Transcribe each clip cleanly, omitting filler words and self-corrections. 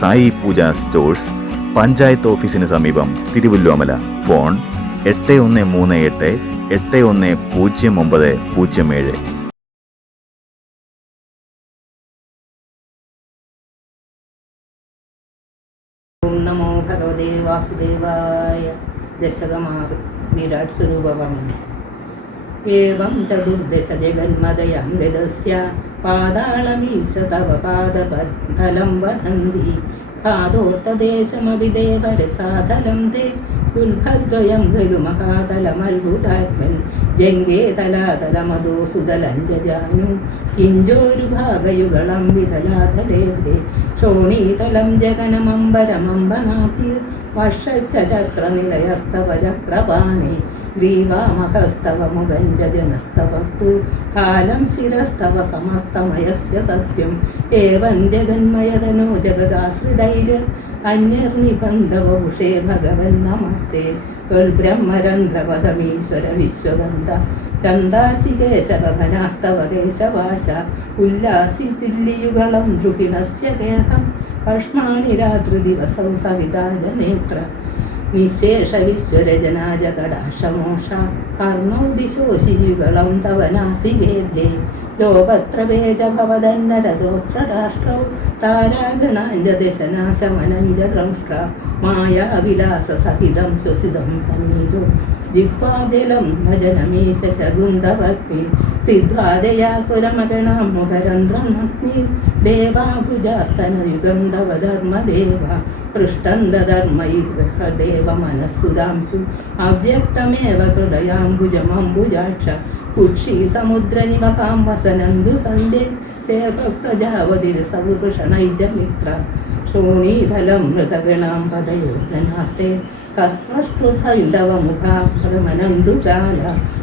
സായി പൂജ stores, panchayat ഓഫീസിന് സമീപം, Thiruvilwamala. Phone 8138 810907. ഓം നമോ ഭഗവതേ വാസുദേവായ. ദശകമാർ വിരാട് സ്വരൂപവർണ്ണനം. ഏവം ചതുർദശ ജഗന്മദയം ഗതസ്യ പാതാളമീശ തവ പാദപദ്ധലം വദന്തി പാദോർത്തദേശമവിദേവരസാധലം തേ ഉൽഭദ്വയം ഖലു മഹാതലമത്ഭുതാത്മൻ ജംഗേ തലാതലമദോ സുതലഞ്ജാനു കിഞ്ചോരുഭാഗയുഗളം വിതലാതലേഭേ ശോണീതലം ജഗനമംബരമംബനാഭി വർഷച്ചക്രനിലയസ്തവ ചക്രപാണി ഗ്രീവാമഹസ്തവ മുഖഞ്ജനസ്തവസ്തു കാലം ശിരസ്തവ സമസ്തമയസ്യ സത്യം ഏവം ജഗന്മയതനോ ജഗദാശ്രിതൈര് അന്യർനിബന്ധവപുഷേ ഭഗവൻ നമസ്തേ ബ്രഹ്മരന്ധ്രപദമീശ്വര വിശ്വഗന്ധ ചന്ദാസി കേശവഘനാസ്തവ കേശവാശ ഉല്ലാസി ചില്ലിയുഗളം ധ്രുഹിണസ്യ ഗേഹം ഭഷ്മാണി രാത്രിദിവസൗ സവിതാജനേത്ര നിശേഷ വിശ്വരചനാജകടാശമോഷ കർണൗ ദിശോശിയുഗളം തവ നാസികേധേ ലോകത്രവേജ ഭവദന്നരദോത്രരാഷ്ട്രൗ താരാഗണാഞ്ജദശനാശമനഞ്ജ ദ്രംഷ്ട്ര മായാവിലാസസഹിതം ശ്വസിതം സന്നിധോ ജിഹ്വാജലം ഭജനമീശ ശകുന്തവഗ്നി സിദ്ധ്വാദയാ സുരമഗണാം മുഖരന്ധ്രമഗ്നി ദേവാഭുജാസ്തനയുഗം തവ ധർമ്മദേവ പൃഷ്ടം ദധർമ്മൈർദേവ മനസ്സുധാംശു അവ്യക്തമേവ ഹൃദയാംബുജമംബുജാക്ഷ കുക്ഷി സമുദ്രനിവകാം വസനന്ദു സന്ധ്യേ സേവ പ്രജാവതിർസവൃഷണൈജമിത്ര ശോണീതലം മൃതഗണാം പദയോർധനാസ്തേ കസ്പൃഷ്ടൈന്ദവമുഖാഭഗമനന്ദുകാല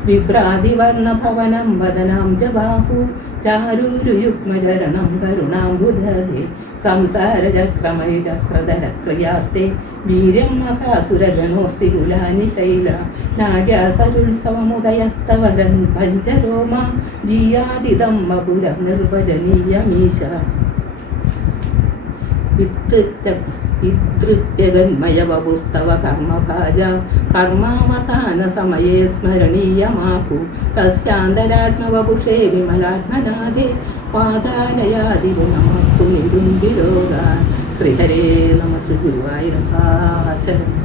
വിഭ്രാതിവർണഭവനം വദനാം ജബാഹു ചാരൂരുയുഗ്മചരണം കരുണാംബുധേ സംസാരചക്രമയി ചക്രധരക്രിയാസ്തേ വീര്യം മഹാസുരഗണോസ്തി കുലാനി ശൈല നാട്യാസരുത്സവമുദയസ്തവരൻ പഞ്ചരോമ ജീയാതിദം വപുരം നിർവചനീയമീശ ഇതൃത്യഗന്മയവപുസ്തവ കർമ്മഭാജ കർമാവസാന സമയേ സ്മരണീയമാഹു തസ്യാന്തരാത്മവപുഷേ വിമലാത്മനാഥേ പാതാലയാദിവു നമസ്തു നിരുന്തിരോഗ ശ്രീഹരേ നമ ശ്രീ ഗുരുവായൂരപ്പ ശരണം.